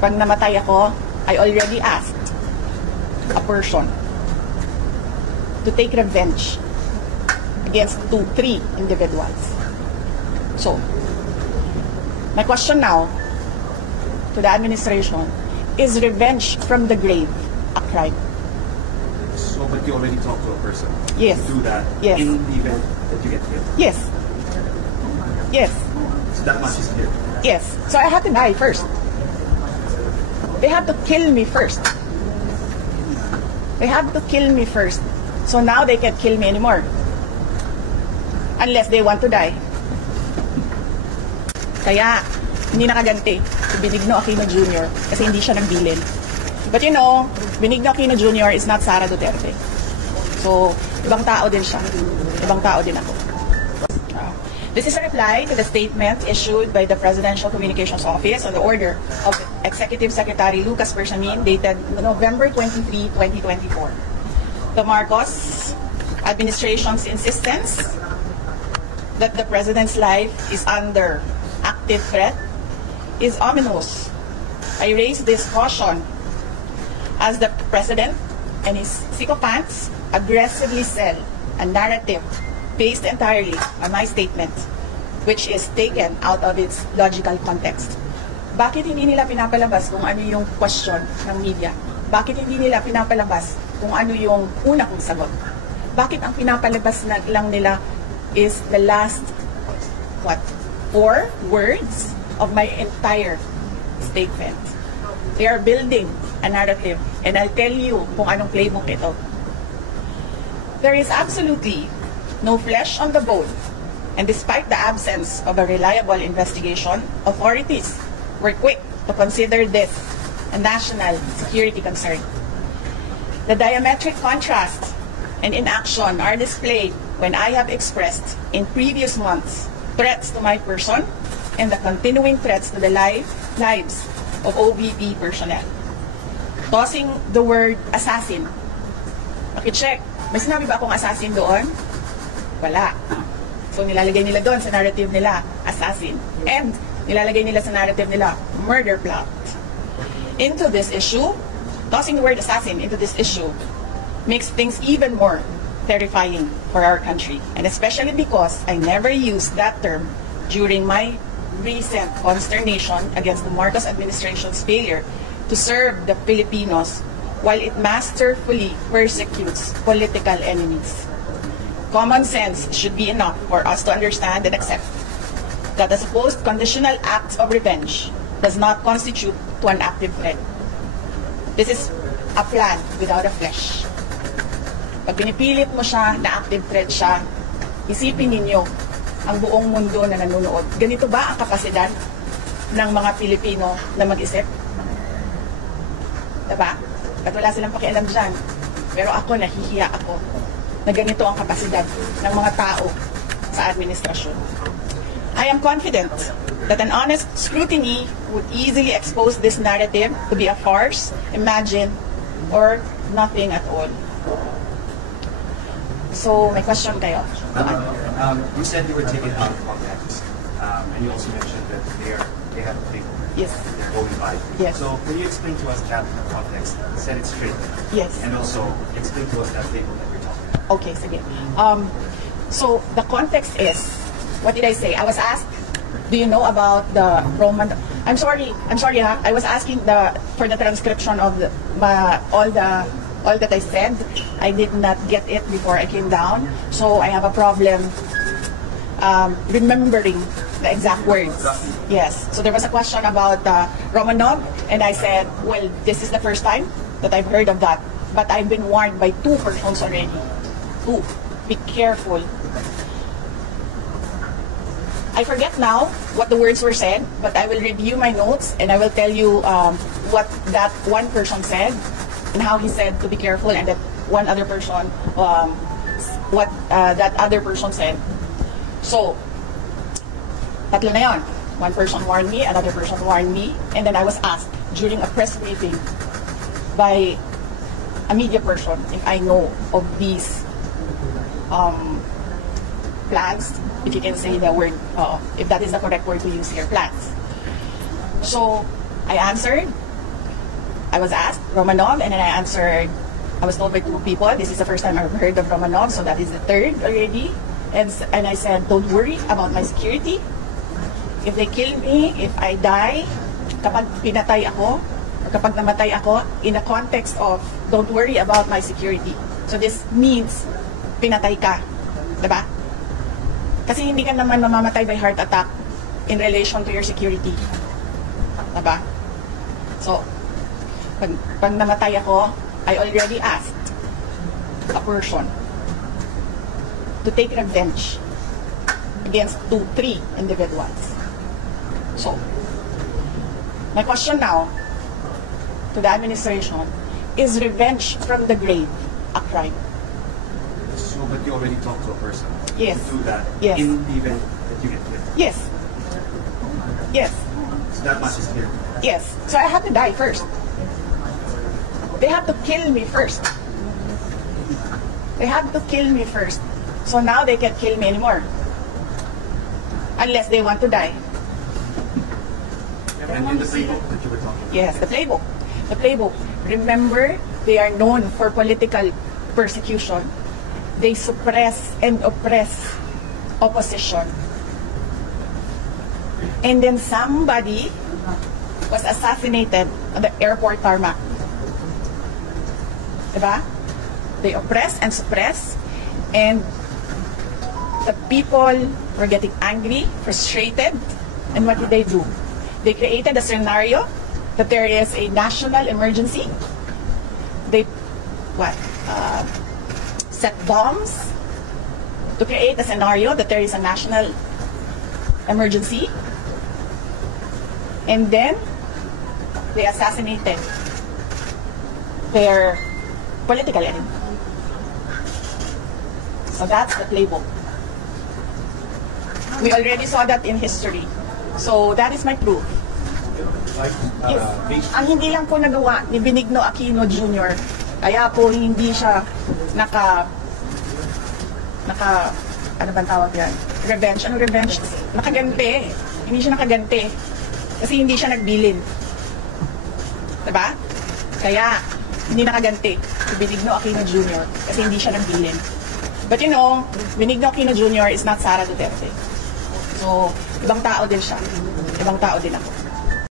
Pag namatay ako, I already asked a person to take revenge against 3 individuals. So, my question now to the administration, is revenge from the grave a crime? So, but you already talked to a person Yes. to do that Yes. in the event that you get killed. Yes. Yes. So that much is clear. Yes. So I have to die first. They have to kill me first. They have to kill me first. So now they can't kill me anymore. Unless they want to die. Kaya, hindi nakaganti si Benigno Aquino Jr. kasi hindi siya nagbilin. But you know, Benigno Aquino Jr. is not Sara Duterte. So, ibang tao din siya. Ibang tao din ako. This is a reply to the statement issued by the Presidential Communications Office on the order of Executive Secretary Lucas Bersamin dated November 23, 2024. The Marcos administration's insistence that the President's life is under active threat is ominous. I raise this caution as the President and his sycophants aggressively sell a narrative based entirely on my statement, which is taken out of its logical context. Bakit hindi nila pinapalabas kung ano yung question ng media? Bakit hindi nila pinapalabas kung ano yung una kong sagot? Bakit ang pinapalabas lang nila is the last, 4 words of my entire statement? They are building a narrative, and I'll tell you kung anong playbook ito. There is absolutely no flesh on the bone, and despite the absence of a reliable investigation, authorities were quick to consider this a national security concern. The diametric contrast and inaction are displayed when I have expressed in previous months threats to my person and the continuing threats to the lives of OVP personnel. Tossing the word assassin. Pakicheck, may sinabi ba akong assassin doon? Wala. So nilalagay nila doon sa narrative nila, assassin. And nilalagay nila sa narrative nila, murder plot. Into this issue, tossing the word assassin into this issue makes things even more terrifying for our country. And especially because I never used that term during my recent consternation against the Marcos administration's failure to serve the Filipinos while it masterfully persecutes political enemies. Common sense should be enough for us to understand and accept that the supposed conditional acts of revenge does not constitute to an active threat. This is a plan without a flesh. Pag pinipilit mo siya na active threat siya, isipin ninyo ang buong mundo na nanonood. Ganito ba ang kapasidad ng mga Pilipino na mag-isip? Diba? At wala silang pakialam dyan. Pero ako, nahihiya ako na ganito ang kapasidad ng mga tao sa administrasyon. I am confident that an honest scrutiny would easily expose this narrative to be a farce, imagined, or nothing at all. So, may question kayo? You said you were taken out of context, and you also mentioned that they have a playbook. Yes. They're going by. Yes. So, can you explain to us that context, set it straight? Yes. And also explain to us that playbook that we're talking about. Okay, sige. So, the context is, what did I say? I was asked, do you know about the Roman... I'm sorry ha. I was asking for the transcription of all that I said. I did not get it before I came down. So, I have a problem remembering the exact words. Yes. So, there was a question about Romanov, and I said, well, this is the first time that I've heard of that. But I've been warned by 2 persons already. 2. Be careful. I forget now what the words were said, but I will review my notes and I will tell you what that one person said and how he said to be careful, and that one other person, what that other person said. So, tatlo na yun. One person warned me, another person warned me, and then I was asked during a press briefing by a media person if I know of these plans, if you can say the word, if that is the correct word to use here, plans. So, I answered. I was asked Romanov, and then I answered. I was told by two people. This is the first time I've heard of Romanov, so that is the third already. And I said, don't worry about my security. If they kill me, if I die, kapag pinatay ako, or kapag namatay ako, in the context of don't worry about my security. So this means pinatay ka. Diba? Kasi hindi ka naman mamamatay by heart attack in relation to your security. Diba? So, pag namatay ako, I already asked a person to take revenge against 2-3 individuals. So, my question now to the administration, is revenge from the grave a crime? So, but you already talked to a person Yes. to do that Yes. in the event that you get killed. Yes. Yes. So that much is clear. Yes. So I have to die first. They have to kill me first. They have to kill me first. So now they can't kill me anymore. Unless they want to die. And in the playbook that you were talking about. Yes, the playbook. The playbook. Remember, they are known for political persecution. They suppress and oppress opposition. And then somebody was assassinated on the airport tarmac. Diba? They oppress and suppress, and the people were getting angry, frustrated, and what did they do? They created a scenario that there is a national emergency. They set bombs to create a scenario that there is a national emergency, and then they assassinated their political enemy. So that's the playbook. We already saw that in history. So that is my proof. Yes. Ang hindi lang po nagawa ni Benigno Aquino Jr., kaya po hindi siya ano bang tawag yan? Revenge. Ano revenge? Nakaganti. Hindi siya nakaganti. Kasi hindi siya nagbilin. Diba? Kaya, hindi nakaganti si Benigno Aquino Jr. kasi hindi siya nagbilin. But you know, Benigno Aquino Jr. is not Sara Duterte. So, ibang tao din siya. Ibang tao din ako.